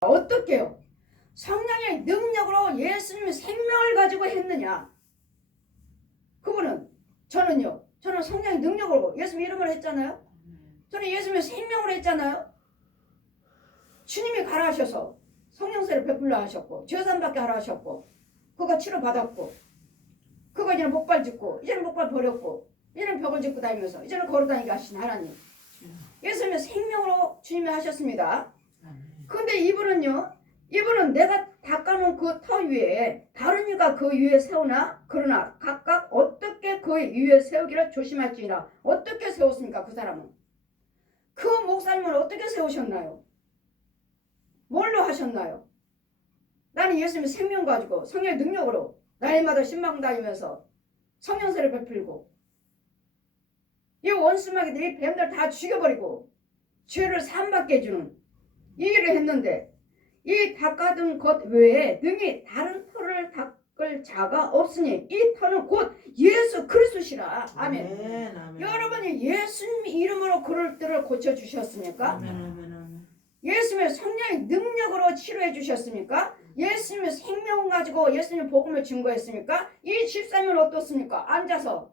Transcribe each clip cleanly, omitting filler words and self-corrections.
어떻게요? 성령의 능력으로 예수님의 생명을 가지고 했느냐? 그분은 저는 성령의 능력으로 예수님 이름으로 했잖아요. 저는 예수님의 생명으로 했잖아요. 주님이 가라 하셔서 성령세를 베풀려 하셨고 죄사함 받게 하라 하셨고 그거 치료받았고 그거 이제는 목발 짚고 이제는 목발 버렸고 이제는 벽을 짚고 다니면서 이제는 걸어다니게 하신 하나님. 예수님의 생명으로 주님이 하셨습니다. 근데 이분은 내가 닦아놓은 그 터 위에 다른 이가 그 위에 세우나 그러나 각각 어떻게 그 위에 세우기를 조심할지니라. 어떻게 세웠습니까? 그 사람은 그 목사님을 어떻게 세우셨나요? 뭘로 하셨나요? 나는 예수님의 생명 가지고 성령의 능력으로 날마다 신방 다니면서 성령세를 베풀고 이 원수마귀들이 뱀들 다 죽여버리고 죄를 사함받게 해주는 이 일을 했는데 이 닦아둔 것 외에 능히 다른 터를 닦을 자가 없으니 이 터는 곧 예수 그리스도시라. 아멘. 아멘. 여러분이 예수님 이름으로 그럴 때를 고쳐주셨습니까? 아멘. 예수님의 성령의 능력으로 치료해 주셨습니까? 예수님의 생명 가지고 예수님의 복음을 증거했습니까? 이 집사님은 어떻습니까? 앉아서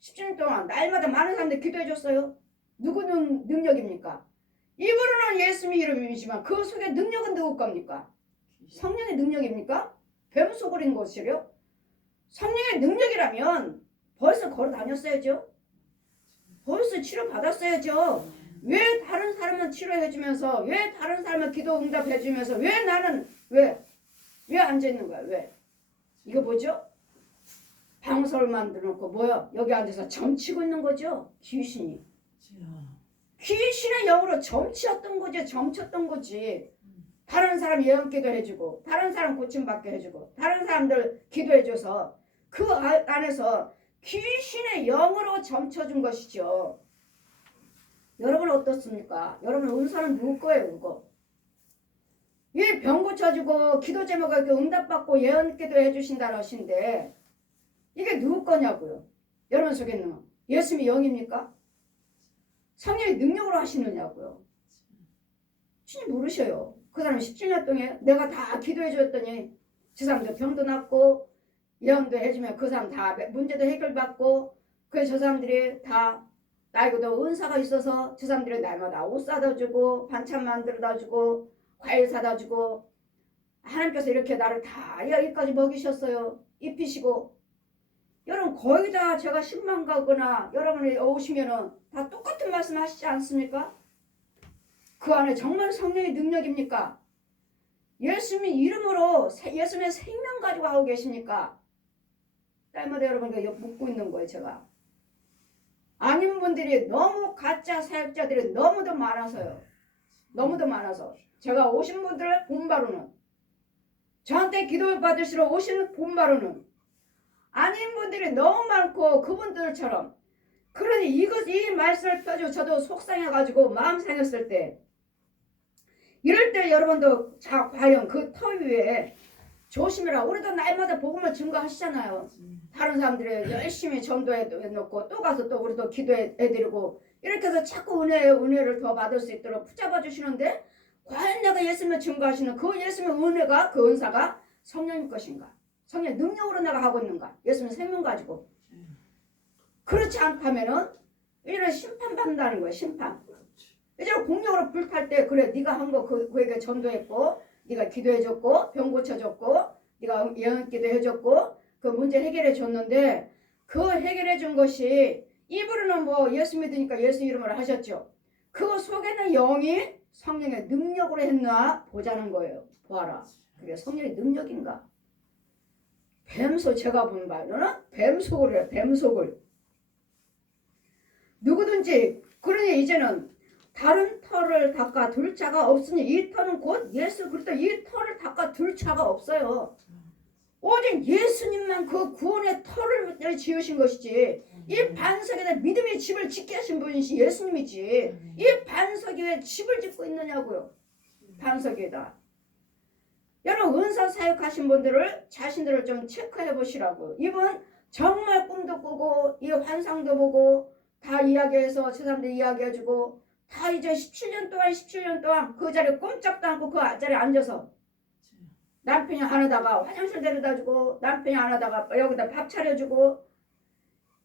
10년 동안 날마다 많은 사람들 기도해 줬어요. 누구 능력입니까? 이분은 예수님 이름이지만 그 속에 능력은 누구 겁니까? 성령의 능력입니까? 뱀 속을인 것이요? 성령의 능력이라면 벌써 걸어 다녔어야죠. 벌써 치료 받았어야죠. 왜 다른 사람은 치료해주면서 왜 다른 사람은 기도 응답해주면서 왜 나는 왜 앉아있는 거야? 왜? 이거 뭐죠? 방석을 만들어 놓고 뭐야? 여기 앉아서 점치고 있는 거죠? 귀신이. 귀신의 영으로 점쳤던 거지. 다른 사람 예언기도 해주고 다른 사람 고침받게 해주고 다른 사람들 기도해줘서 그 안에서 귀신의 영으로 점쳐준 것이죠. 여러분 어떻습니까? 여러분 은사는 누구 거예요? 그거? 이 병 고쳐주고 기도 제목을 이렇게 응답받고 예언기도 해주신다는 하신데 이게 누구 거냐고요? 여러분 속에는 예수님이 영입니까? 성령의 능력으로 하시느냐고요. 주님 모르셔요. 그 사람 17년 동안 내가 다 기도해 줬더니 저 사람도 병도 낫고 예언도 해주면 그 사람 다 문제도 해결받고 그래서 저 사람들이 다 나이고도 은사가 있어서 저 사람들이 날마다 옷 사다 주고 반찬 만들어다 주고 과일 사다 주고 하나님께서 이렇게 나를 다 여기까지 먹이셨어요. 입히시고 여러분 거의 다 제가 신방 가거나 여러분이 오시면은 다 똑같은 말씀 하시지 않습니까? 그 안에 정말 성령의 능력입니까? 예수님 이름으로 예수님의 생명 가지고 하고 계십니까? 딸마다 여러분께 묻고 있는 거예요. 제가 아닌 분들이 너무 가짜 사역자들이 너무도 많아서요. 너무도 많아서 제가 오신 분들을 본바로는 저한테 기도 받으시러 오시는 본바로는 아닌 분들이 너무 많고 그분들처럼 그러니 이 말씀을 펴주고 저도 속상해가지고 마음 상했을 때 이럴 때 여러분도 자 과연 그 터 위에 조심해라. 우리도 날마다 복음을 증거하시잖아요. 다른 사람들이 열심히 전도해 놓고 또 가서 또 우리도 기도해드리고 이렇게 해서 자꾸 은혜를 더 받을 수 있도록 붙잡아 주시는데 과연 내가 예수님을 증거하시는 그 예수님의 은혜가 그 은사가 성령님 것인가? 성령 능력으로 내가 하고 있는가? 예수님의 생명 가지고 그렇지 않다면은 이런 심판받는다는 거예요. 심판. 이제 공력으로 불탈 때 그래 네가 한 거 그에게 전도했고 네가 기도해줬고 병 고쳐줬고 네가 예언기도 해줬고 그 문제 해결해 줬는데 그 해결해 준 것이 입으로는 뭐 예수 믿으니까 예수 이름으로 하셨죠. 그 속에는 영이 성령의 능력으로 했나 보자는 거예요. 보아라. 그게 성령의 능력인가? 뱀속 제가 본 바로는 뱀속을 해요. 뱀속을. 누구든지 그러니 이제는 다른 터를 닦아 둘 자가 없으니 이 터는 곧 예수 그리스도. 이 터를 닦아 둘 자가 없어요. 오직 예수님만 그 구원의 터를 지으신 것이지 이 반석에다 믿음의 집을 짓게 하신 분이시 예수님이지 이 반석 위에 집을 짓고 있느냐고요. 반석 위에다. 여러분 은사 사역하신 분들을 자신들을 좀 체크해 보시라고요. 이분 정말 꿈도 꾸고 이 환상도 보고 다 이야기해서 저 사람들 이야기해주고 다 이제 17년 동안 그 자리에 꼼짝도 않고 그 자리에 앉아서 남편이 안 하다가 화장실 데려다주고 남편이 안 하다가 여기다 밥 차려주고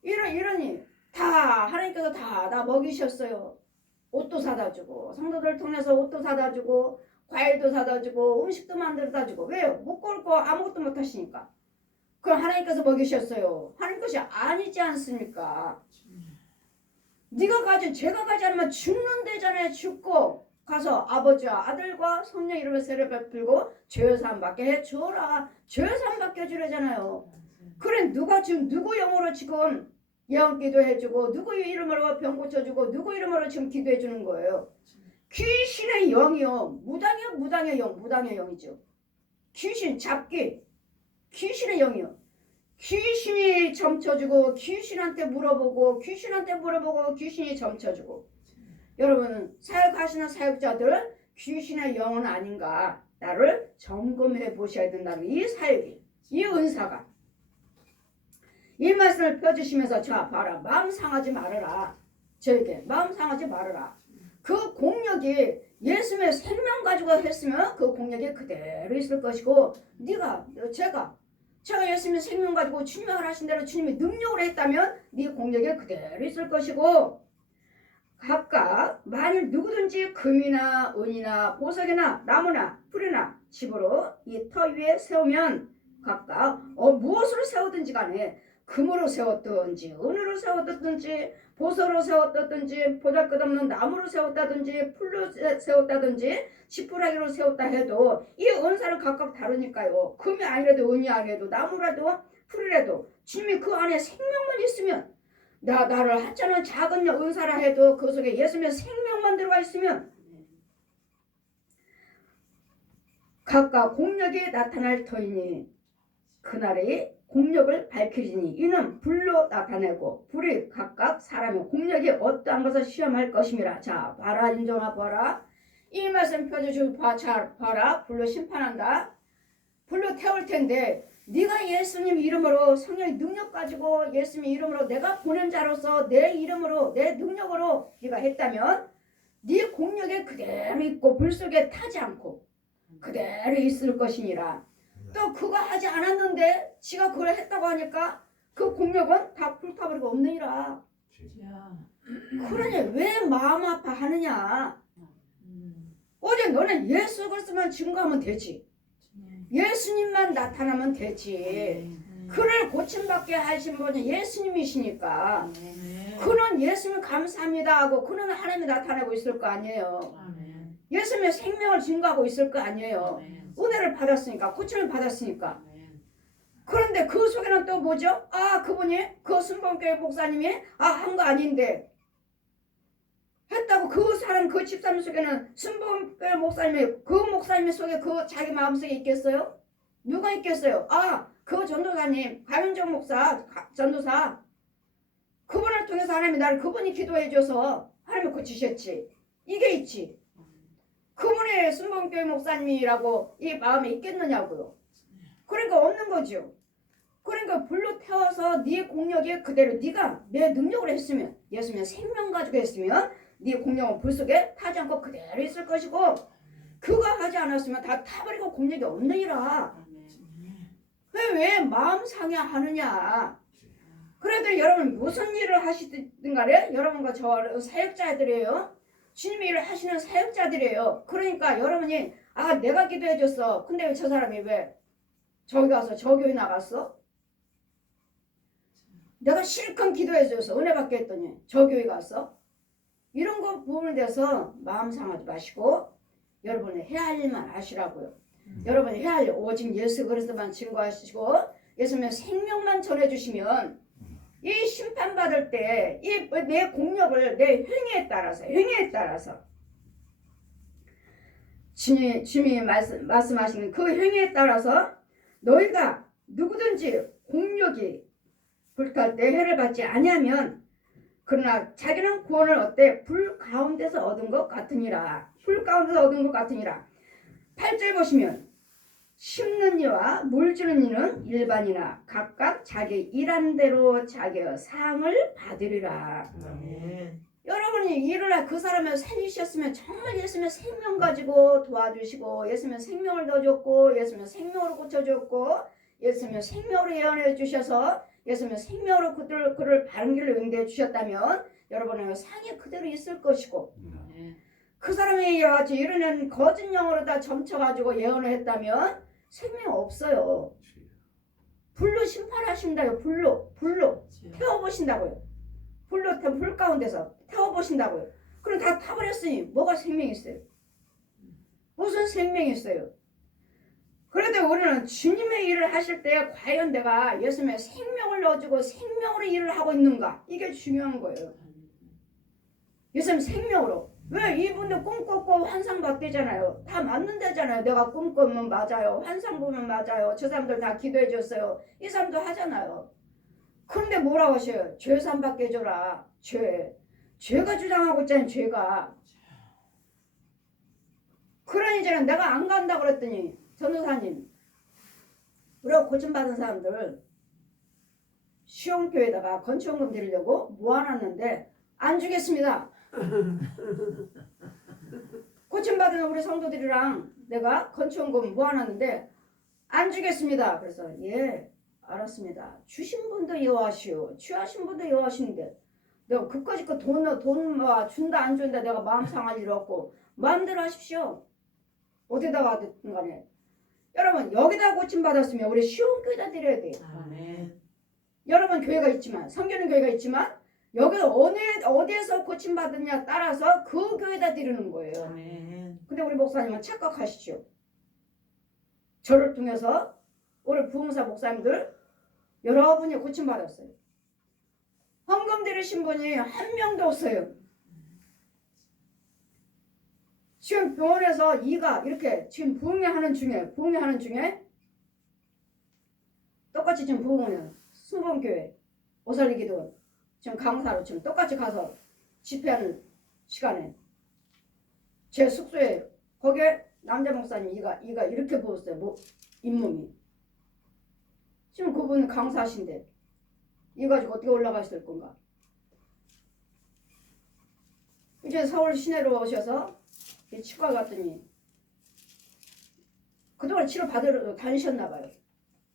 이러니 다 하나님께서 다 먹이셨어요. 옷도 사다주고 성도들 통해서 옷도 사다주고 과일도 사다주고 음식도 만들어다주고 왜요? 못 걸고 아무것도 못 하시니까. 그럼 하나님께서 먹이셨어요. 하나님 것이 아니지 않습니까? 네가 가지 제가 가지 않으면 죽는다잖아요. 죽고 가서 아버지와 아들과 성령 이름으로 세례 베풀고 죄사함 받게 해주라. 죄사함 받게 해주라잖아요. 그래 누가 지금 누구 영으로 지금 예언 기도해주고 누구 이름으로 병 고쳐주고 누구 이름으로 지금 기도해주는 거예요. 귀신의 영이요. 무당의 영이죠. 귀신 잡기 귀신의 영이요. 귀신이 점쳐주고 귀신한테 물어보고 귀신이 점쳐주고 여러분 사역하시는 사역자들 귀신의 영은 아닌가 나를 점검해 보셔야 된다는 이 사역이 이 은사가 이 말씀을 펴주시면서 자 봐라 마음 상하지 말아라 저에게 마음 상하지 말아라 그 공력이 예수님의 생명 가지고 했으면 그 공력이 그대로 있을 것이고 네가 제가 예수님의 생명 가지고 주님이 하신 대로 주님의 능력으로 했다면 네 공력이 그대로 있을 것이고 각각 만일 누구든지 금이나 은이나 보석이나 나무나 풀이나 집으로 이 터 위에 세우면 각각 무엇으로 세우든지 간에 금으로 세웠든지 은으로 세웠든지 보석으로 세웠다든지 보잘것없는 나무로 세웠다든지 풀로 세웠다든지 지푸라기로 세웠다 해도 이 은사는 각각 다르니까요. 금이 아니라도 은이 아니라도 나무라도 풀이라도 주님이 그 안에 생명만 있으면 나를 하찮은 작은 은사라 해도 그 속에 예수님의 생명만 들어가 있으면 각각 공력이 나타날 터이니 그날의 공력을 밝히리니 이는 불로 나타내고 불이 각각 사람의 공력이 어떠한 것을 시험할 것임이라. 자 봐라 인정아 봐라 이 말씀 펴주시고 봐라 불로 심판한다. 불로 태울 텐데 네가 예수님 이름으로 성령의 능력 가지고 예수님 이름으로 내가 보낸 자로서 내 이름으로 내 능력으로 네가 했다면 네 공력에 그대로 있고 불 속에 타지 않고 그대로 있을 것이니라. 또 그거 하지 않았는데 지가 그걸 했다고 하니까 그 공력은 다 불타버리고 없느니라. 그러니 왜 마음 아파하느냐. 어제 너는 예수 그리스도만 증거하면 되지. 예수님만 나타나면 되지. 그를 고침받게 하신 분이 예수님이시니까 그는 예수님 감사합니다 하고 그는 하나님이 나타내고 있을 거 아니에요. 예수님의 생명을 증거하고 있을 거 아니에요. 은혜를 받았으니까 고침을 받았으니까. 그런데 그 속에는 또 뭐죠? 그분이 그 순복음교회 목사님이 한 거 아닌데 했다고 그 사람 그 집사님 속에는 순복음교회 목사님이 그 목사님 속에 그 자기 마음속에 있겠어요? 누가 있겠어요? 그 전도사님 가명정 목사 전도사 그분을 통해서 하나님이 나를 그분이 기도해 줘서 하나님이 고치셨지. 이게 있지. 그분의 순복음교회 목사님이라고 이 마음에 있겠느냐고요. 그러니까 없는 거죠. 그러니까 불로 태워서 네 공력이 그대로 네가 내 능력으로 했으면 예수님의 생명 가지고 했으면 네 공력은 불 속에 타지 않고 그대로 있을 것이고 그거 하지 않았으면 다 타버리고 공력이 없느니라. 왜 마음 상해하느냐. 그래도 여러분 무슨 일을 하시든 간에 여러분과 저 사역자들이에요. 주님의 일을 하시는 사역자들이에요. 그러니까 여러분이 내가 기도해줬어. 근데 왜 저 사람이 왜 저기 가서 저 교회 나갔어? 내가 실컷 기도해줘서 은혜 받게 했더니 저 교회 갔어? 이런 거 부분에 대해서 마음 상하지 마시고 여러분이 해야 할 일만 하시라고요. 여러분이 해야 할 일 오직 예수 그리스도만 증거하시고 예수님의 생명만 전해주시면 이 심판받을 때 이 내 공력을 내 행위에 따라서 주님이 말씀하시는 그 행위에 따라서 너희가 누구든지 공력이 불탈 때 해를 받지 아니하면 그러나 자기는 구원을 어때? 불 가운데서 얻은 것 같으니라. 불 가운데서 얻은 것 같으니라. 8절 보시면 심는 이와 물주는 이는 일반이나 각각 자기 일한 대로 자기의 상을 받으리라. 여러분이 일을 그 사람을 살리셨으면 정말 예수님의 생명 가지고 도와주시고 예수님의 생명을 넣어줬고 예수님의 생명으로 고쳐줬고 예수님의 생명으로 예언해 주셔서 예수님의 생명으로 그를 바른 길로 인도해 주셨다면 여러분은 상이 그대로 있을 것이고 그 사람이 같이 이르는 거짓 영어로 다 점쳐가지고 예언을 했다면 생명 없어요. 불로 심판하신다요. 불로 태워보신다고요. 불 가운데서 태워보신다고요. 그럼 다 타버렸으니 뭐가 생명이 있어요? 무슨 생명이 있어요? 그래도 우리는 주님의 일을 하실 때 과연 내가 예수님의 생명을 넣어주고 생명으로 일을 하고 있는가? 이게 중요한 거예요. 예수님 생명으로. 왜 이분들 꿈 꿨고 환상 봤대잖아요. 다 맞는다잖아요. 내가 꿈 꾸면 맞아요. 환상 보면 맞아요. 저 사람들 다 기도해 줬어요. 이 사람도 하잖아요. 그런데 뭐라고 하셔요? 죄 사함받게 해줘라. 죄가 주장하고 있잖아요. 죄가. 그러니 저는 내가 안 간다 그랬더니 전도사님 우리가 고침받은 사람들 시험교회에다가 건축원금 드리려고 모아놨는데 안 주겠습니다. 고침받은 우리 성도들이랑 내가 건축원금 모아놨는데 안 주겠습니다. 그래서 예 알았습니다. 주신 분도 여호와시오 취하신 분도 여호와시는데 내가 그까짓 거 돈 준다 안 준다 내가 마음 상할 일 없고 마음대로 하십시오. 어디다 가든 간에 여러분 여기다 고침받았으면 우리 시온교회에다 드려야 돼요. 아멘. 여러분 교회가 있지만 섬기는 교회가 있지만 여기 어디에서 고침받느냐 따라서 그 교회에다 드리는 거예요. 아멘. 근데 우리 목사님은 착각하시죠. 저를 통해서 우리 부흥사 목사님들 여러분이 고침받았어요. 헌금 드리신 분이 한 명도 없어요. 지금 병원에서 이가 이렇게 지금 부흥회하는 중에 똑같이 지금 부흥회 순복음교회 오살리기도 지금 강사로 지금 똑같이 가서 집회하는 시간에 제 숙소에 거기에 남자 목사님 이가 이렇게 부었어요. 잇몸이. 지금 그분 강사신데 이 가지고 어떻게 올라가실 건가? 이제 서울 시내로 오셔서 치과 갔더니 그동안 치료 받으러 다니셨나 봐요.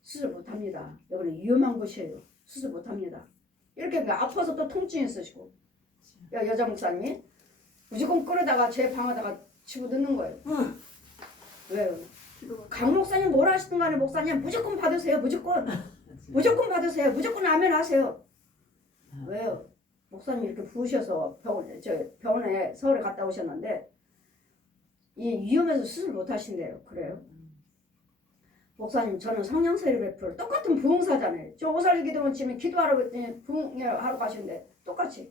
수술 못합니다. 여기는 위험한 곳이에요. 수술 못합니다. 이렇게 아파서 또 통증이 있으시고 여자 목사님이 무조건 끌어다가 제 방에다가 집어넣는 거예요. 왜요? 강 목사님 뭐라 하시든 간에 목사님 무조건 받으세요. 무조건 받으세요. 무조건 아멘 하세요. 왜요? 목사님 이렇게 부으셔서 병원에 서울에 갔다 오셨는데 이 위험해서 수술 못 하신대요. 그래요? 목사님 저는 성령세례 베풀 똑같은 부흥사잖아요. 저 오살리 기도원 지금 기도하러 갔더니 부흥하러 가시는데 똑같이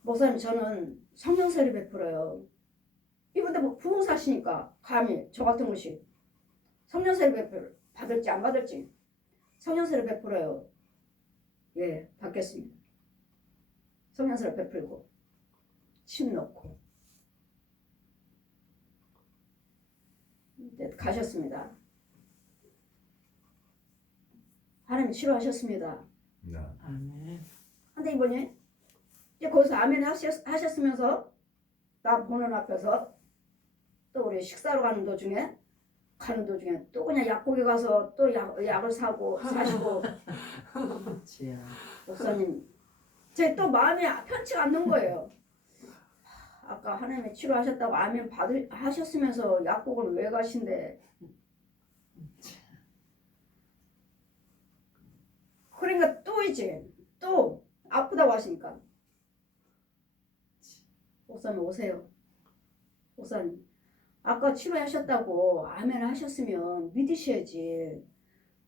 목사님 저는 성령세례 베풀어요. 이분들 뭐 부흥사시니까 감히 저 같은 것이 성령세례 베풀 받을지 안 받을지 성령세례 베풀어요. 예 받겠습니다. 성령세례 베풀고 침 넣고 가셨습니다. 하나님 치료하셨습니다. 아멘. 근데 이번에 이제 거기서 아멘 하셨으면서 나 보는 앞에서 또 우리 식사로 가는 도중에 또 그냥 약국에 가서 또 약을 사시고 목사님 제 또 마음이 편치가 않는 거예요. 아까 하나님이 치료하셨다고 아멘 하셨으면서 약국을 왜 가신대? 그러니까 또 아프다고 하시니까 목사님 오세요. 목사님 아까 치료하셨다고 아멘 하셨으면 믿으셔야지.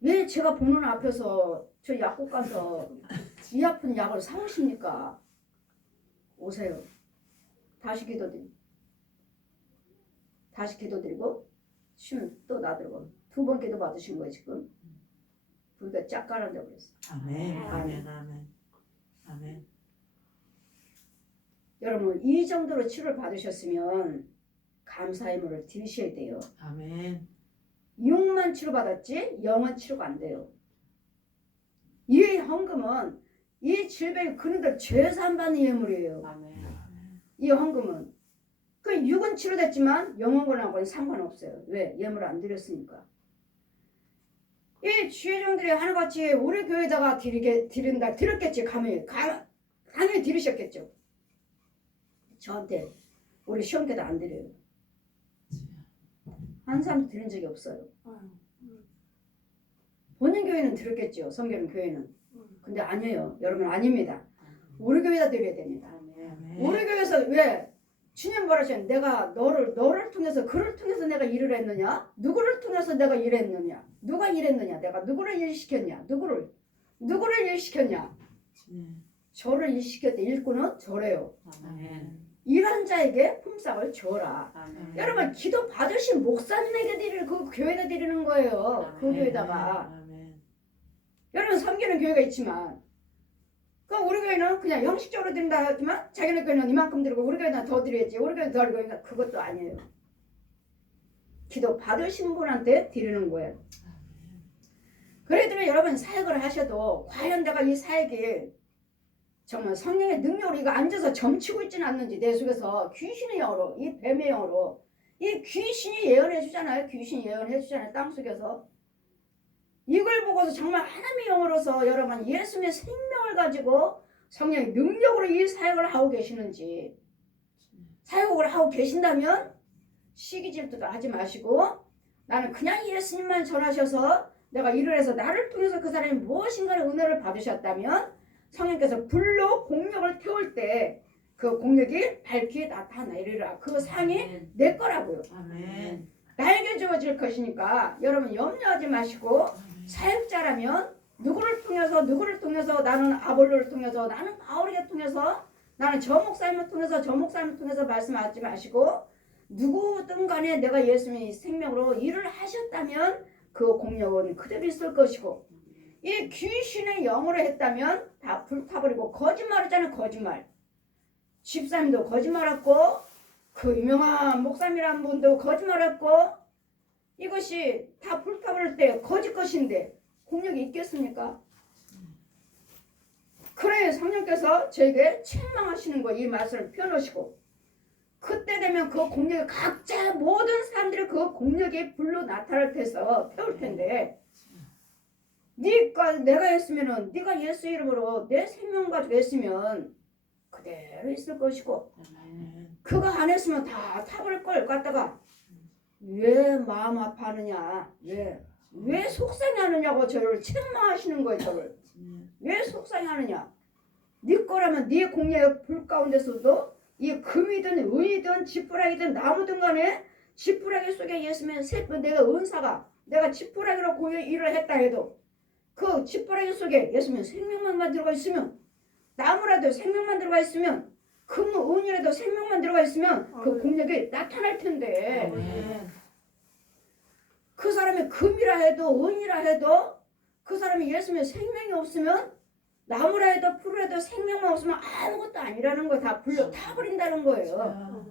왜 제가 보는 앞에서 저 약국 가서 이 아픈 약을 사오십니까? 오세요. 다시 기도드리고 춤 또 나들고 2번 기도 받으신 거예요 지금. 불가 쫙 깔아내고 그랬어. 아멘. 여러분 이 정도로 치료를 받으셨으면 감사의 물을 드리셔야 돼요. 아멘. 6만 치료받았지 영은 치료가 안 돼요. 이 헌금은 이 질병이 그런데 죄산받는 예물이에요. 아멘. 이 헌금은. 그 육은 치료됐지만 영혼과는 상관없어요. 왜? 예물을 안 드렸으니까. 이 주의종들이 하나같이 우리 교회에다가 드린다 드렸겠지. 당연히 드리셨겠죠. 저한테 우리 시험께도 안 드려요. 한 사람도 드린 적이 없어요. 본인 교회는 드렸겠죠. 성결은 교회는. 근데 아니에요. 여러분 아닙니다. 우리 교회다 드려야 됩니다. 아멘. 우리 교회에서 왜? 주님 뭐라 하셨냐? 내가 너를 통해서 그를 통해서 내가 일을 했느냐? 누구를 통해서 내가 일했느냐? 누가 일했느냐? 내가 누구를 일시켰냐? 누구를 일시켰냐? 저를 일시켰대. 일꾼은 저래요. 아멘. 일한 자에게 품삯을 줘라. 아멘. 여러분 기도 받으신 목사님에게 드리는 그 교회에다 드리는 거예요. 그 교회에다가. 아멘. 여러분 섬기는 교회가 있지만 그 우리 교회는 그냥 형식적으로 드린다 하지만 자기네 교회는 이만큼 드리고 우리 교회는 더 드려야지. 우리 교회는 더 드리고 그것도 아니에요. 기도 받으신 분한테 드리는 거예요. 그래도 여러분 사역을 하셔도 과연 내가 이 사역이 정말 성령의 능력으로 이거 앉아서 점치고 있지는 않는지 내 속에서 귀신의 영으로 이 뱀의 영으로 이 귀신이 예언해 주잖아요. 귀신이 예언해 주잖아요. 땅속에서 이걸 보고서 정말 하나님의 영으로서 여러분 예수님의 생명을 가지고 성령의 능력으로 이 사역을 하고 계시는지 사역을 하고 계신다면 시기 질투도 하지 마시고 나는 그냥 예수님만 전하셔서 내가 일을 해서 나를 통해서 그 사람이 무엇인가의 은혜를 받으셨다면 성령께서 불로 공력을 태울 때 그 공력이 밝게 나타나리라. 그 상이 내 거라고요. 아멘. 나에게 주어질 것이니까 여러분 염려하지 마시고 사역자라면 누구를 통해서 나는 아볼로를 통해서 나는 바울에게 통해서 나는 저 목사님을 통해서 말씀하지 마시고 누구든 간에 내가 예수님의 생명으로 일을 하셨다면 그 공력은 그대로 있을 것이고 이 귀신의 영으로 했다면 다 불타버리고 거짓말이잖아요. 거짓말. 집사님도 거짓말했고 그 유명한 목사님이란 분도 거짓말했고 이것이 다 불타버릴 때 거짓 것인데 공력이 있겠습니까? 그래 성령께서 저에게 책망하시는 거 이 말씀을 펴놓으시고 그때 되면 그 공력이 각자 모든 사람들이 그 공력이 불로 나타날 때서 태울 텐데 내가 했으면은 네가 예수 이름으로 내 생명 가지고 했으면 그대로 있을 것이고 그거 안 했으면 다 타버릴 걸 갖다가 왜 마음 아파하느냐 왜 속상해하느냐고 저를 책망하시는 거예요. 저를 왜 속상해하느냐 네 거라면 네 공략의 불 가운데서도 이 금이든 은이든 지푸라기든 나무든 간에 지푸라기 속에 있으면 내가 은사가 내가 지푸라기로 공연 일을 했다 해도 그 지푸라기 속에 예수면 생명만 들어가 있으면 나무라도 생명만 들어가 있으면 금 은이라도 생명만 들어가 있으면 그 공력이 나타날 텐데 그 사람이 금이라 해도 은이라 해도 그 사람이 예수면 생명이 없으면 나무라 해도 풀을 해도 생명만 없으면 아무것도 아니라는 거 다 불려 타버린다는 거예요.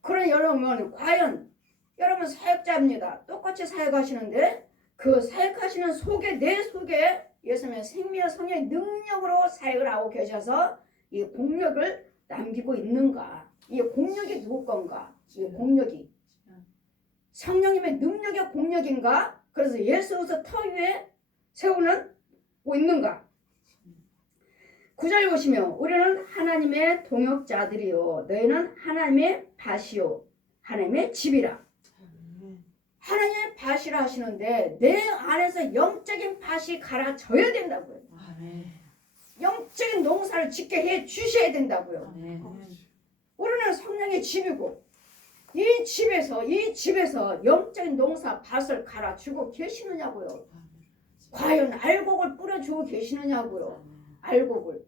그러니 여러분 과연 여러분 사역자입니다. 똑같이 사역하시는데 그 사역하시는 속에 내 속에 예수님의 생명 성령의 능력으로 사역을 하고 계셔서 이 공력을 남기고 있는가? 이 공력이 누구 건가? 이 공력이 성령님의 능력의 공력인가? 그래서 예수로서 터 위에 세우는 있는가? 9절 보시면 우리는 하나님의 동역자들이요 너희는 하나님의 밭이요 하나님의 집이라. 하나님의 밭이라 하시는데 내 안에서 영적인 밭이 갈아져야 된다고요. 영적인 농사를 짓게 해 주셔야 된다고요. 우리는 성령의 집이고 이 집에서 영적인 농사 밭을 갈아주고 계시느냐고요. 과연 알곡을 뿌려주고 계시느냐고요. 알곡을.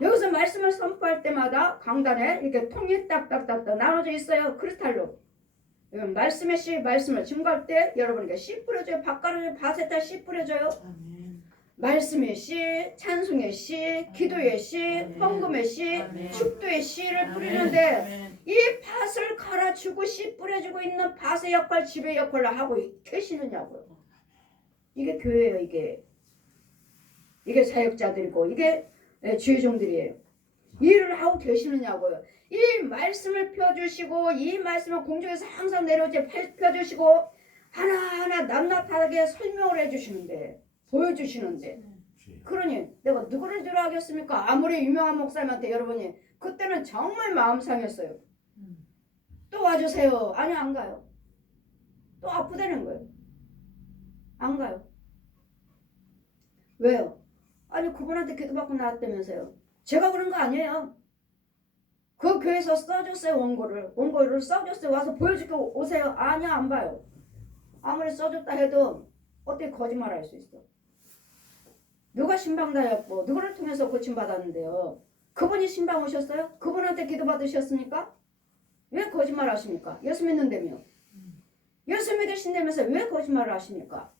여기서 말씀을 선포할 때마다 강단에 이렇게 통이 딱딱딱 나눠져 있어요. 크리스탈로. 말씀의 씨 말씀을 증거할 때 여러분에게 씨 뿌려줘요. 밭가루에 밭에다 씨 뿌려줘요. 말씀의 씨, 찬송의 씨, 기도의 씨, 헌금의 씨, 축도의 씨를 뿌리는데 이 밭을 갈아주고 씨 뿌려주고 있는 밭의 역할, 집의 역할을 하고 계시느냐고요. 이게 교회예요. 이게 이게 사역자들이고 이게 주의종들이에요. 일을 하고 계시느냐고요. 이 말씀을 펴주시고 이 말씀을 공중에서 항상 내려오지 펴주시고 하나하나 낱낱하게 설명을 해주시는데 보여주시는데 그러니 내가 누구를 들어 하겠습니까? 아무리 유명한 목사님한테 여러분이 그때는 정말 마음 상했어요. 또 와주세요. 아니 안 가요. 또 아프다는 거예요. 안 가요. 왜요? 아니 그분한테 기도받고 나왔다면서요. 제가 그런 거 아니에요. 그 교회에서 써줬어요. 원고를 써줬어요. 와서 보여주고 오세요. 아니야 안 봐요. 아무리 써줬다 해도 어떻게 거짓말할 수 있어. 누가 신방다였고 누구를 통해서 고침받았는데요. 그분이 신방 오셨어요? 그분한테 기도받으셨습니까? 왜 거짓말 하십니까? 예수 믿는다며. 예수 믿으신다면서 왜 거짓말을 하십니까?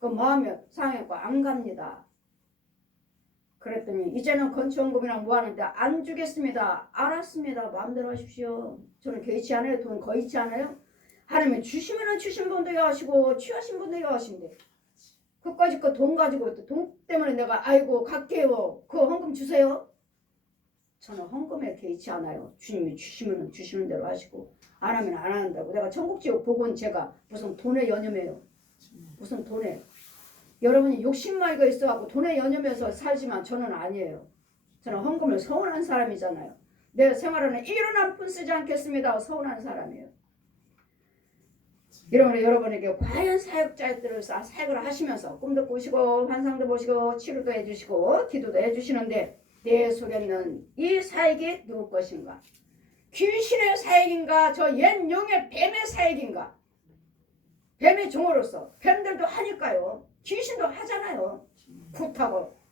그 마음이 상했고 안 갑니다. 그랬더니 이제는 건축원금이랑 뭐 하는데 안 주겠습니다. 알았습니다. 마음대로 하십시오. 저는 개의치 않아요. 돈 거의치 않아요. 하나님이 주시면은 주신 분도 여하시고 취하신 분도 여하신데 그까짓 거 돈 가지고 돈 때문에 내가 아이고 갈게요. 그거 헌금 주세요. 저는 헌금에 개의치 않아요. 주님이 주시면은 주시는 대로 하시고 안 하면 안 한다고. 내가 천국지옥 복은 제가 무슨 돈에 연연해요. 무슨 돈에. 여러분이 욕심마이가 있어갖고 돈에 연연해서 살지만 저는 아니에요. 저는 헌금을 서운한 사람이잖아요. 내 생활에는 1원 한 푼 쓰지 않겠습니다. 서운한 사람이에요. 여러분에게 과연 사역자들을 사역을 하시면서 꿈도 꾸시고 환상도 보시고 치료도 해주시고 기도도 해주시는데 내 속에는 이 사역이 누구 것인가? 귀신의 사역인가? 저 옛 용의 뱀의 사역인가? 뱀의 종으로서 뱀들도 하니까요. 귀신도 하잖아요.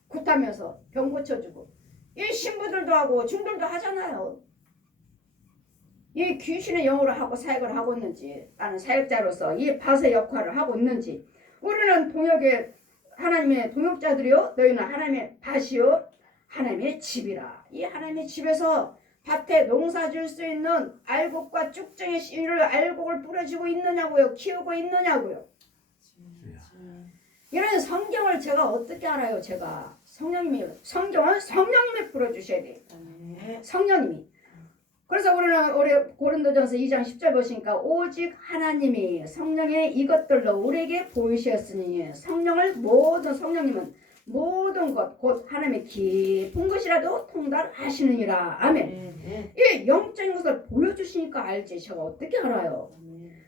굿하면서 병 고쳐주고 이 신부들도 하고 중들도 하잖아요. 이 귀신의 영으로 하고 사역을 하고 있는지 나는 사역자로서 이 밭의 역할을 하고 있는지 우리는 동역의 하나님의 동역자들이요 너희는 하나님의 밭이요 하나님의 집이라. 이 하나님의 집에서 밭에 농사 질 수 있는 알곡과 쭉정의 씨를 알곡을 뿌려주고 있느냐고요. 키우고 있느냐고요. 이런 성경을 제가 어떻게 알아요? 제가 성령님은 성령님이 풀어주셔야 돼요. 성령님이. 그래서 우리는 우리 고린도전서 2장 10절 보시니까 오직 하나님이 성령의 이것들로 우리에게 보이셨으니 성령님은 모든 것 곧 하나님의 깊은 것이라도 통달하시느니라. 아멘. 이 영적인 것을 보여주시니까 알지 제가 어떻게 알아요?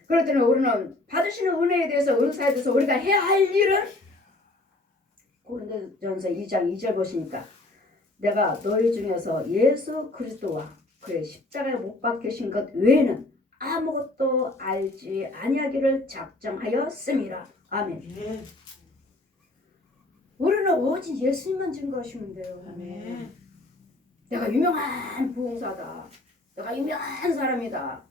그랬더니 우리는 받으시는 은혜에 대해서 은사에 대해서 우리가 해야 할 일은 고린도전서 2장 2절 보시니까 내가 너희 중에서 예수 그리스도와 그의 십자가에 못 박히신 것 외에는 아무것도 알지 아니하기를 작정하였음이라. 아멘. 우리는 오직 예수님만 증거하시면 돼요. 아멘. 내가 유명한 부흥사다. 내가 유명한 사람이다.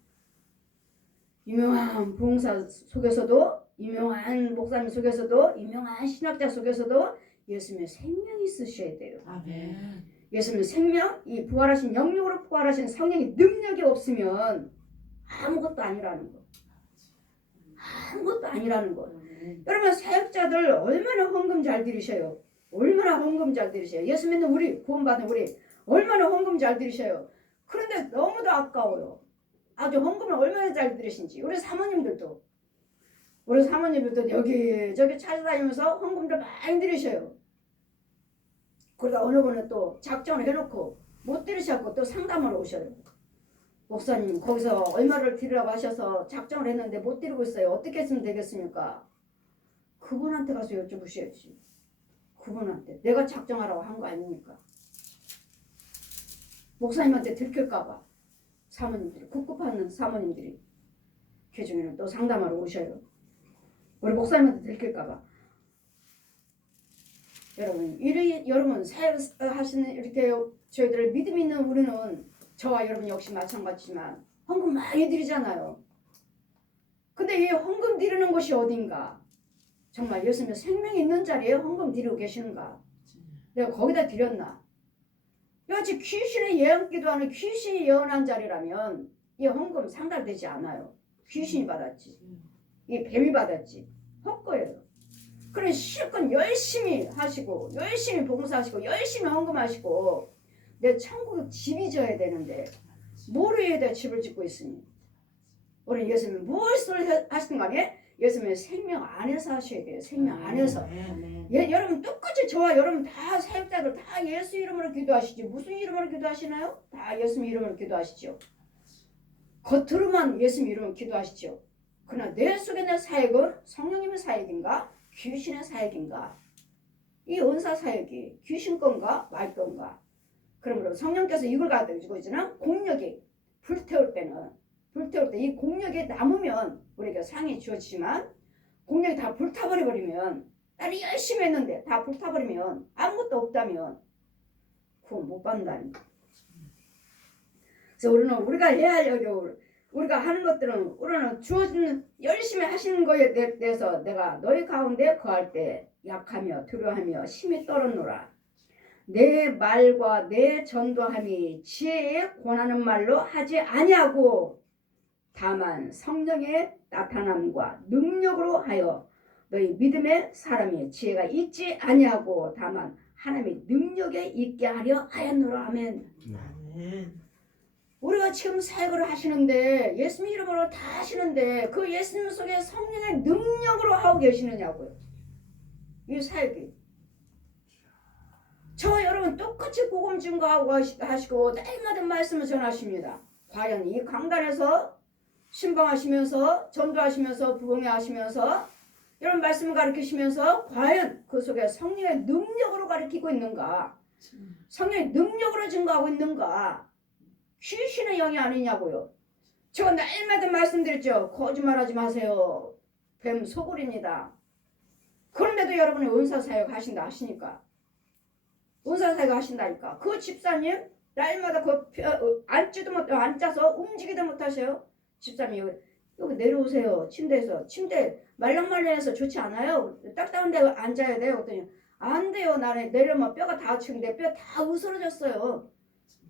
유명한 부흥사 속에서도 유명한 목사님 속에서도 유명한 신학자 속에서도 예수님의 생명이 있으셔야 돼요. 아멘. 예수님의 생명, 이 부활하신 영육으로 부활하신 성령의 능력이 없으면 아무것도 아니라는 거. 아무것도 아니라는 거. 여러분 사역자들 얼마나 헌금 잘 드리셔요. 얼마나 헌금 잘 드리셔요. 예수 믿는 우리 구원받은 우리 얼마나 헌금 잘 드리셔요. 그런데 너무도 아까워요. 아주 헌금을 얼마나 잘 드리신지. 우리 사모님들도 여기저기 찾아다니면서 헌금들 많이 드리셔요. 그러다 어느 분은 또 작정을 해놓고 못 드리셨고 또 상담하러 오셔요. 목사님 거기서 얼마를 드리라고 하셔서 작정을 했는데 못 드리고 있어요. 어떻게 했으면 되겠습니까? 그분한테 가서 여쭤보셔야지. 그분한테 내가 작정하라고 한 거 아닙니까? 목사님한테 들킬까봐 사모님들이 급급한 사모님들이 교중에는 또 상담하러 오셔요. 우리 목사님한테 들킬까봐. 여러분 사역하시는 이렇게 저희들 믿음 있는 우리는 저와 여러분 역시 마찬가지지만 헌금 많이 드리잖아요. 근데 이 헌금 드리는 곳이 어딘가? 정말 예수님의 생명이 있는 자리에 헌금 드리고 계시는가? 내가 거기다 드렸나? 이같이 귀신의 예언기도 하는 귀신이 예언한 자리라면 이 헌금 상달되지 않아요. 귀신이 받았지. 이 뱀이 받았지. 헛거예요. 그래 실컷 열심히 하시고 열심히 봉사하시고 열심히 헌금하시고 내 천국에 집이 져야 되는데 뭐로 해야 돼 집을 짓고 있으니 우리 예수님 무엇을 하시는 거 아니에요? 예수님의 생명 안에서 하셔야 돼요. 생명 안에서. 여러분 똑같이 저와 여러분 다 사역자들 다 예수 이름으로 기도하시지 무슨 이름으로 기도하시나요? 다 예수 이름으로 기도하시죠. 겉으로만 예수 이름으로 기도하시죠. 그러나 내 속에 있는 사역은 성령님의 사역인가? 귀신의 사역인가? 이 은사 사역이 귀신 건가? 말 건가? 그러므로 성령께서 이걸 가지고 있지는 공력이 불태울 때 이 공력이 남으면 우리가 상이 주어지지만 공력이 다 불타버리면 나는 열심히 했는데 다 불타버리면 아무것도 없다면 그건 못 받는다는 거예요. 그래서 우리는 우리가 해야 할 일, 우리가 하는 것들은 우리는 주어진 열심히 하시는 거에 대해서 내가 너희 가운데 거할 때 약하며 두려워하며 심히 떨었노라. 내 말과 내 전도함이 지혜에 권하는 말로 하지 아니하고 다만 성령의 나타남과 능력으로 하여 너희 믿음의 사람이 지혜가 있지 아니하고 다만 하나님의 능력에 있게 하려 하였노라. 아멘. 우리가 지금 사역을 하시는데 예수님 이름으로 다 하시는데 그 예수님 속에 성령의 능력으로 하고 계시느냐고요. 이 사역이. 저 여러분 똑같이 복음 증거하고 하시고 날마다 말씀을 전하십니다. 과연 이 강단에서 신방하시면서 전도하시면서 부흥회하시면서 이런 말씀을 가르치시면서 과연 그 속에 성령의 능력으로 가르치고 있는가? 성령의 능력으로 증거하고 있는가? 귀신의 영이 아니냐고요. 제가 날마다 말씀드렸죠. 거짓말하지 마세요. 뱀 소굴입니다. 그런데도 여러분이 은사사역 하신다 하시니까 은사사역 하신다니까 그 집사님 날마다 앉지도 못 앉아서 움직이도 못하셔요. 집사님 여기 내려오세요. 침대 말랑말랑해서 좋지 않아요. 딱딱한 데 앉아야 돼요. 그랬더니 안 돼요. 나는 내려면 뼈가 다 치는데 뼈 다 으스러졌어요.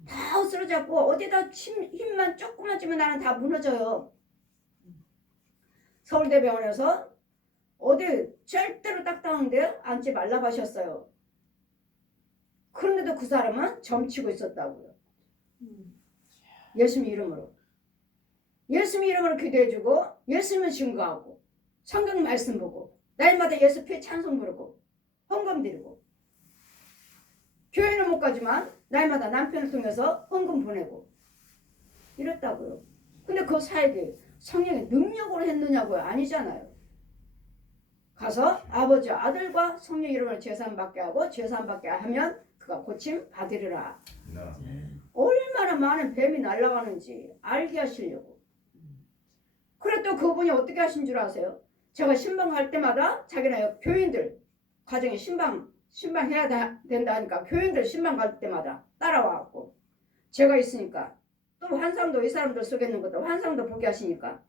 다 으스러졌고 어디다 힘만 조금만 주면 나는 다 무너져요. 서울대병원에서 어디 절대로 딱딱한 데 앉지 말라고 하셨어요. 그런데도 그 사람은 점치고 있었다고요. 예수님 이름으로. 예수님 이름으로 기도해주고 예수님을 증거하고 성경 말씀 보고 날마다 예수 피 찬송 부르고 헌금 드리고 교회는 못 가지만 날마다 남편을 통해서 헌금 보내고 이랬다고요. 근데 그 사역이 성령의 능력으로 했느냐고요? 아니잖아요. 가서 아버지 아들과 성령 이름으로 제사받게 하고 제사받게 하면 그가 고침 받으리라. 얼마나 많은 뱀이 날아가는지 알게 하시려고. 그래 또 그분이 어떻게 하신 줄 아세요? 제가 신방 갈 때마다 자기네 교인들 가정에 신방해야 된다 하니까 교인들 신방 갈 때마다 따라와갖고 제가 있으니까 또 환상도 이 사람들 속에 있는 것도 환상도 보게 하시니까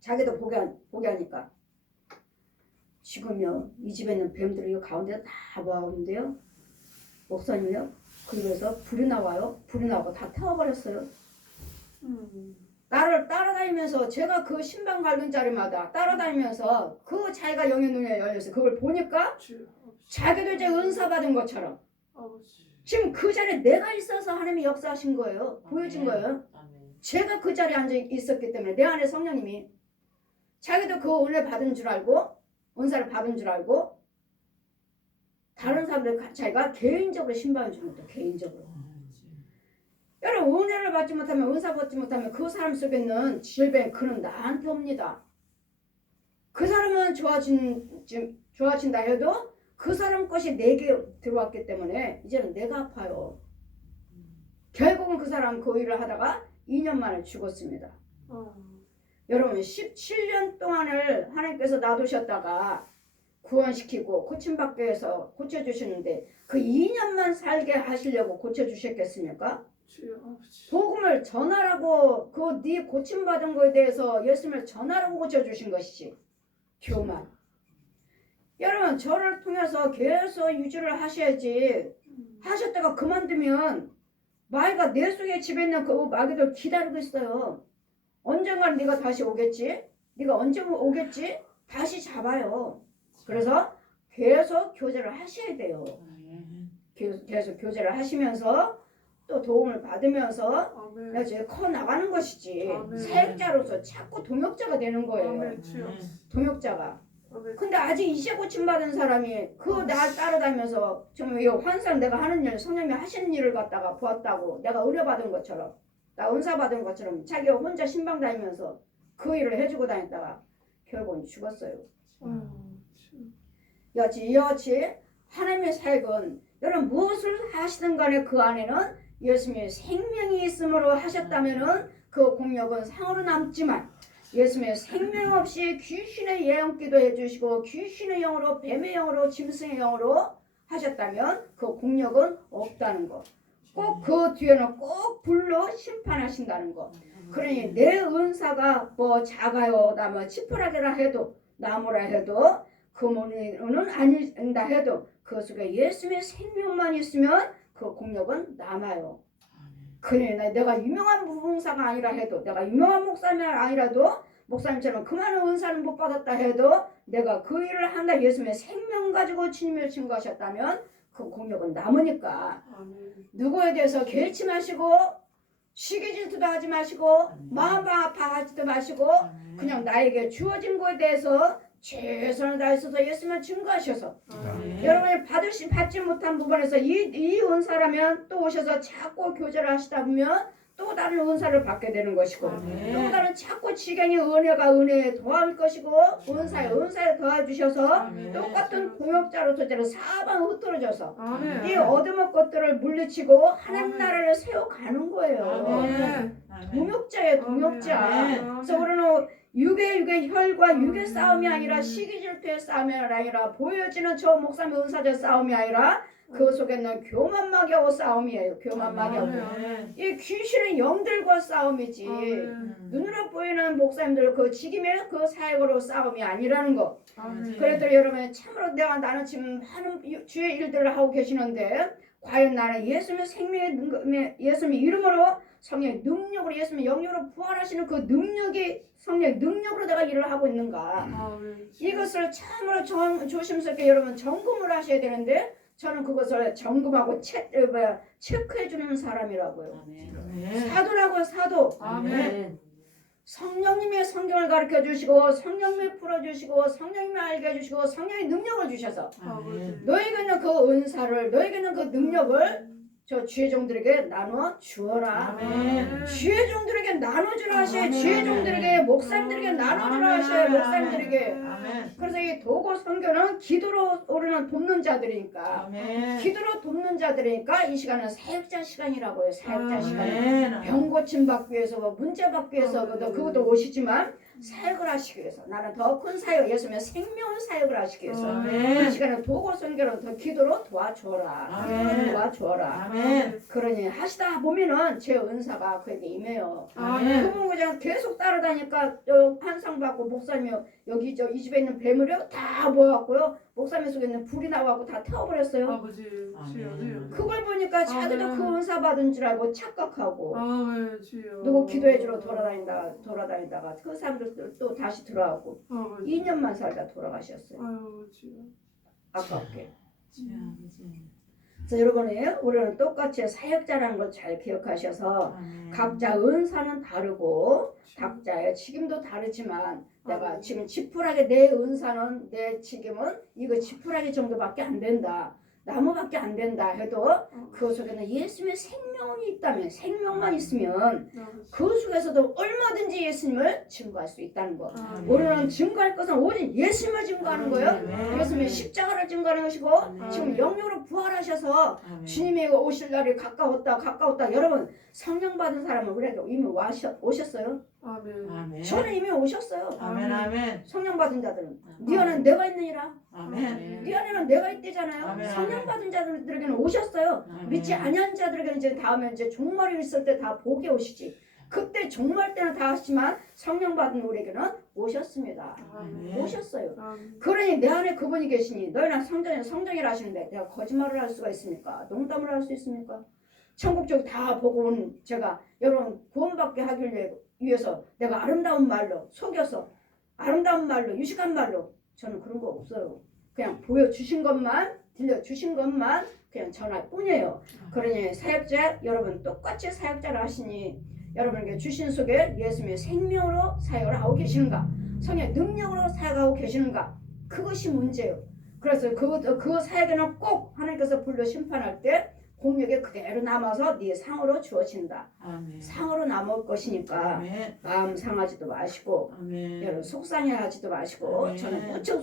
자기도 보게 하니까 지금요 이 집에 있는 뱀들이 이 가운데 다 모아오는데요 목사님이요 그래서 불이 나와요. 불이 나고 다 태워버렸어요. 나를 따라다니면서 제가 그 신방 갈는 자리마다 따라다니면서 그 자기가 영의 눈에 열려서 그걸 보니까 자기도 이제 은사 받은 것처럼 지금 그 자리에 내가 있어서 하나님이 역사하신 거예요. 보여준 거예요. 제가 그 자리에 앉아 있었기 때문에 내 안에 성령님이 자기도 그 은혜 받은 줄 알고 은사를 받은 줄 알고 다른 사람들 자기가 개인적으로 신방해 주는 것도 개인적으로. 여러분 은혜를 받지 못하면 은사 받지 못하면 그 사람 속에 있는 질병 그는 나한테 옵니다. 그 사람은 좋아진다 해도 그 사람 것이 내게 들어왔기 때문에 이제는 내가 아파요. 결국은 그 사람 그 일을 하다가 2년 만에 죽었습니다. 여러분 17년 동안을 하나님께서 놔두셨다가 구원시키고 고침받게 해서 고쳐주시는데 그 2년만 살게 하시려고 고쳐주셨겠습니까? 복음을 전하라고 그 네 고침받은 거에 대해서 예수님을 전하라고 고쳐주신 것이지 교만. 여러분 저를 통해서 계속 유지를 하셔야지 하셨다가 그만두면 마귀가 내 속에 집에 있는 그 마귀들 기다리고 있어요. 언젠가는 네가 다시 오겠지? 네가 언제 오겠지? 다시 잡아요. 그래서 계속 교제를 하셔야 돼요. 아멘. 계속 교제를 하시면서 또 도움을 받으면서 아멘. 이제 커 나가는 것이지. 아멘. 사역자로서 자꾸 동역자가 되는 거예요. 아멘. 주여. 동역자가. 아멘. 근데 아직 이제 고침받은 사람이 그 날 따라다니면서 정말 이 환상 내가 하는 일, 성령님이 하시는 일을 갖다가 보았다고 내가 의뢰받은 것처럼 나 은사 받은 것처럼 자기가 혼자 신방 다니면서 그 일을 해주고 다녔다가 결국은 죽었어요. 아유, 주여. 이같이 하나님의 사역은 여러분 무엇을 하시든 간에 그 안에는 예수님의 생명이 있음으로 하셨다면은 그 공력은 상으로 남지만 예수님의 생명 없이 귀신의 예언기도 해주시고 귀신의 영으로 뱀의 영으로 짐승의 영으로 하셨다면 그 공력은 없다는 것. 꼭 그 뒤에는 꼭 불로 심판하신다는 것. 그러니 내 은사가 뭐 작아요, 나뭐 지푸라기라 해도 나무라 해도 그모는 아니다 해도 그 속에 예수님의 생명만 있으면 그 공력은 남아요. 그러니 내가 유명한 무봉사가 아니라 해도 내가 유명한 목사님 아니라도 목사님처럼 그 많은 은사를 못 받았다 해도 내가 그 일을 한다 예수님의 생명 가지고 주님을 증거하셨다면 그 공력은 남으니까 아멘. 누구에 대해서 개의치 마시고 시기질투도 하지 마시고 마음 아파하지도 마시고 그냥 나에게 주어진 거에 대해서 최선을 다해서 예수님을 증거하셔서 아멘. 여러분이 받지 못한 부분에서 이 은사라면 또 오셔서 자꾸 교제를 하시다 보면 또 다른 은사를 받게 되는 것이고 또 다른 자꾸 지경의 은혜가 은혜에 더할 것이고 은사에 더해주셔서 똑같은 동역자로서 저는 사방 흩어져서 아멘. 이 얻어먹 것들을 물리치고 하나님 아멘. 나라를 세워가는 거예요. 아멘. 동역자예요, 동역자. 아멘. 그래서 우리는 육의 혈과 육의 싸움이 아니라 시기질투의 싸움이 아니라 보여지는 저 목사님 은사적 싸움이 아니라 그 속에는 교만마귀하고 싸움이에요. 교만마귀하고. 아멘. 이 귀신은 영들과 싸움이지. 아멘. 눈으로 보이는 목사님들 그 직임의 그 사역으로 싸움이 아니라는 거. 아멘. 그래도 여러분 참으로 나는 지금 많은 주의 일들을 하고 계시는데 과연 나는 예수님의 생명의 예수님의 이름으로 성령의 능력으로 예수님의 영역으로 부활하시는 그 능력이 성령의 능력으로 내가 일을 하고 있는가. 아멘. 이것을 참으로 조심스럽게 여러분 점검을 하셔야 되는데 저는 그것을 점검하고 체크해 주는 사람이라고요. 사도라고요, 사도. 아멘. 성령님의 성경을 가르쳐 주시고 성령님이 풀어주시고 성령님이 알게 해주시고 성령의 능력을 주셔서 아버지. 너에게는 그 은사를 너에게는 그 능력을 저 주의 종들에게 나눠 주어라. 아멘. 주의 종들에게 나눠주라 하셔요. 아멘. 주의 종들에게 목사님들에게 나눠주라 하셔요. 목사님들에게. 아멘. 그래서 이 도고 선교는 기도로 우리는 돕는 자들이니까 아멘. 기도로 돕는 자들이니까 이 시간은 사역자 시간이라고요. 사역자 시간. 아멘. 병 고침 받기 위해서 뭐 문제 받기 위해서 아멘. 그것도 오시지만 사역을 하시기 위해서 나는 더 큰 사역 예수님의 생명의 사역을 하시기 위해서 아멘. 이 시간에 도고 선교는 더 기도로 도와주어라. 아멘. 도와주어라. 아멘. 그러니 하시다 보면은 제 은사가 그에게 임해요. 아멘. 그분 그냥 계속 따라다니까 환상 받고 목사님이 여기 이 집에 있는 뱀을요 다 모아갖고요 목사님 속에 있는 불이 나와갖고 다 태워버렸어요. 아버지. 주여 주여. 그걸 보니까 자기도 아멘. 그 은사 받은 줄 알고 착각하고 아멘. 주여. 누구 기도해주러 돌아다니다가 그 사람들 또 다시 들어가고 아버지. 2년만 살다 돌아가셨어요. 아유 주여. 아깝게. 주여 아버지. 그래서 여러분이 우리는 똑같이 사역자라는 걸 잘 기억하셔서 아멘. 각자 은사는 다르고 각자의 직임도 다르지만 내가 지금 지푸라기 내 은사는 내 직임은 이거 지푸라기 정도밖에 안 된다. 나무밖에 안 된다 해도 그 속에는 예수님의 생명이 있다면 생명만 있으면 아버지. 그 속에서도 얼마든지 예수님을 증거할 수 있다는 거. 아멘. 우리는 증거할 것은 오직 예수님을 증거하는 거예요. 아멘. 예수님의 십자가를 증거하는 것이고 아멘. 지금 영육으로 부활하셔서 아멘. 주님이 오실 날이 가까웠다. 여러분 성령 받은 사람은 그래도 이미 오셨어요. 아멘. 아멘. 저는 이미 오셨어요. 아멘. 아멘. 성령 받은 자들은 아멘. 네 안에는 내가 있느니라. 아멘. 네 안에는 내가 있대잖아요. 아멘. 성령 받은 자들에게는 오셨어요. 아멘. 믿지 아니한 자들에게는 이제 다음에 이제 종말이 있을 때 다 복에 오시지. 그때 종말 때는 다 하시지만 성령 받은 우리에게는 오셨습니다. 아멘. 오셨어요. 아멘. 그러니 내 안에 그분이 계시니 너희는 성령이라 하시는데 내가 거짓말을 할 수가 있습니까? 농담을 할 수 있습니까? 천국 쪽 다 보고 온 제가 여러분 구원받게 하기 위해서 내가 아름다운 말로 속여서 아름다운 말로 유식한 말로 저는 그런 거 없어요. 그냥 보여주신 것만 들려주신 것만 그냥 전할 뿐이에요. 그러니 사역자 여러분 똑같이 사역자를 하시니 여러분에게 주신 속에 예수님의 생명으로 사역을 하고 계시는가, 성령의 능력으로 사역하고 계시는가, 그것이 문제예요. 그래서 그 사역에는 꼭 하나님께서 불러 심판할 때 공력이 그대로 남아서 네 상으로 주어진다. 아멘. 상으로 남을 것이니까 아멘. 마음 상하지도 마시고 아멘. 여러분 속상해하지도 마시고 아멘. 저는 무척